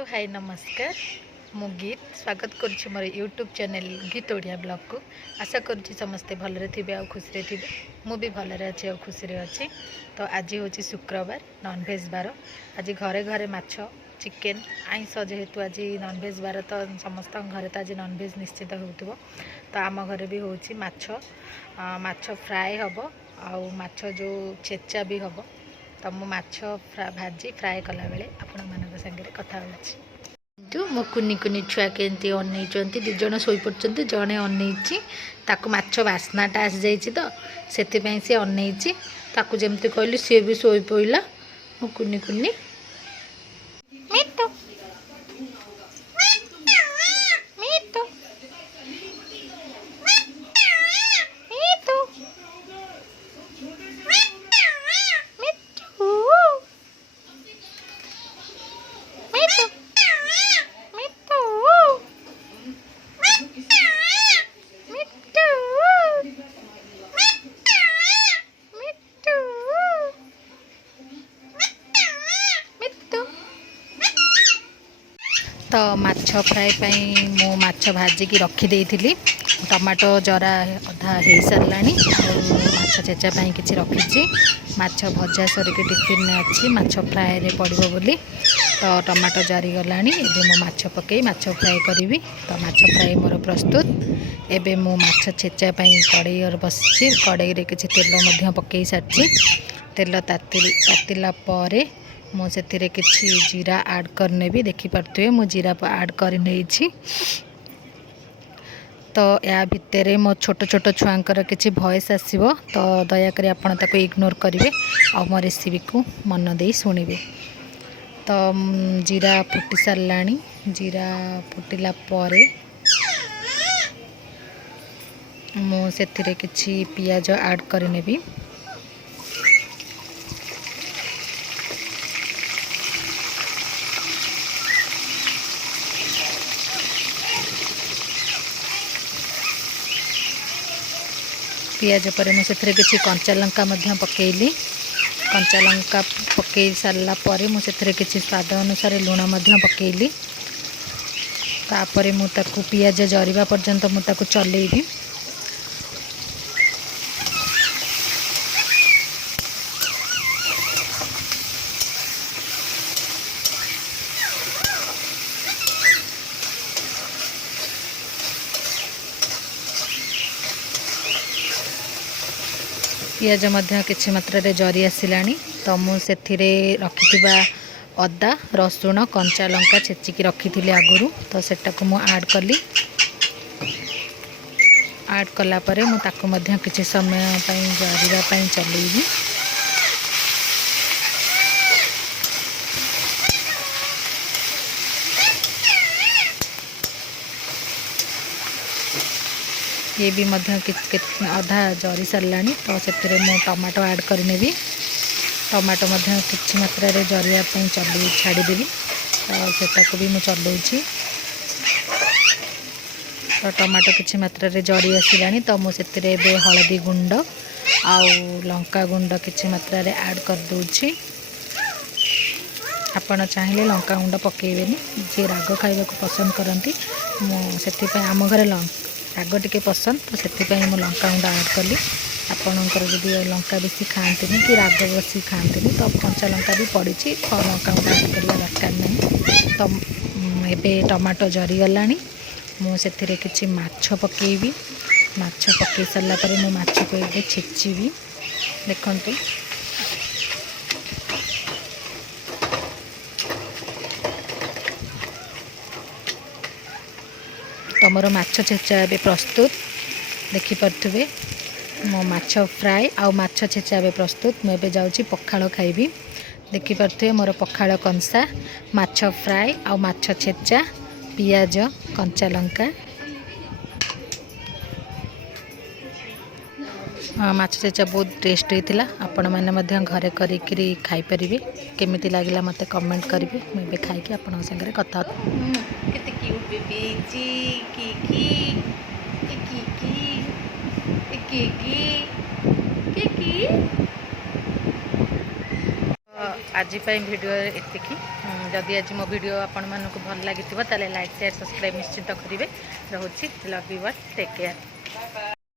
Hello hi नमस्कार मु गीत स्वागत करुच्ची मोर यूट्यूब चैनल गीत ओडिया ब्लॉग को आशा करुच्ची समस्ते भलरे थे आ खुशी थे मु भी भलरे अच्छी आ खुशी अच्छी। तो आज हूँ शुक्रवार नॉनवेज बार आज घरे घरे माछ चिकेन आईंष जेहेतु आज नॉनवेज बार तो समस्त घरे तो आज नॉनवेज निश्चित हो तो आम घरे भी हूँ माछ फ्राए हम आउ माछ जो छेचा भी हम तो मु माछ भाजी फ्राए कला बेले आपण मान सागर कथा हो मो कुनी कुनी छुआ के अनई दिज शोपड़ जड़े अनई माछ बास्नाटा आसी जाइए तो से अनई जमी कहली सी भी शोई पड़ा मो कुनी कुनी तो माछ फ्राए पाई मो माछ भाजिकी रखीदे टमाटो जरा अधा हो सारा माछ चेचा कि रखी माछ भजा सरिक टिफिन अच्छी माछ फ्राए रे पड़ो बोली तो टमाटो जरी गला एबे मो माछ पकई माछ फ्राए करी तो माछ फ्राए मोर प्रस्तुत एबे मो माछ चेचा कड़ई और बसी कड़ई रे किछि तेल पकई सारी तेल तातिला परे मुझे किसी जीरा ऐड करने भी देखिपे मु जीरा ऐड कर तो या भितर मो छोट छोट छुआंकर किसी वॉइस आसो तो दयाकोरी आपड़ ताको इग्नोर करेंगे आ मो रेसिपी को मन दे शुणिबे। तो जीरा फुटी सारा जीरा फुटिला परे मुझे किसी पियाज ऐड करने भी पियाज पर मुझे किसी कंचा लंका पकेली कंचा लंका पकई सारा पर मुझे किसी स्वाद अनुसार लुण पकेली तापर मुझे पियाज जरिबा पर्यंत मुझे चलेबी पियाज किसी मात्रा जरी आसला तो मुझे रखि अदा रसुण कंचा लंका छेचिकी रखी आगुरी तो सेटा को मुझे ऐड कली ऐड कलापर मुझे किसी समय जरिबा चलेबी ये भी अधा जरी सारा तो से टमाटो ऐड करनेबी टमाटो किसी मात्रा जरिया चल छाड़देवी तो सेटा को भी मुझे चलाऊँगी तो टमाटो किसी मात्रा जरी आसला तो मुझे हलदी गुंड आउ लंका गुंड किसी मात्रा ऐड कर दूची आपण चाहिए लंका गुंड पकेबेनी जे राग खाइबा को पसंद करती से आम घर राग टे पसंद तो से मु लंका गुंड ऐड कली आपणकर जदि लंका बेसी खाती कि राग बेसी खाती तो कंचा लंका भी पड़ी लंका गुंड ऐड करवा दरकार नहीं। तो एबे टमाटो जरीगला मुझे किसी माछ पकेबी माछ पकई सारा पर मु माछ को ये छेचिबी देखंतु तमर माछ छेचा ए प्रस्तुत देखिपे मो माछ फ्राए आउ माछ छेचा ए प्रस्तुत मुझे जाऊँगी पखाड़ खाइबी देखिपे मोर पखाड़ कंसा माछ फ्राए आउ माछ छेचा पियाज कंचा लंका माछ छेचा बहुत टेस्ट होता आपण मैंने घरे करी खाईपर केमी लगे मत कमेंट करेंगे मुझे खाई आप सागर कथा आज भिडियो एतिकी जदि आज मो वीडियो आपण मानक भल लगी ताले लाइक शेयर सब्सक्राइब निश्चिंत करेंगे। रोची लव यू टेक केयर।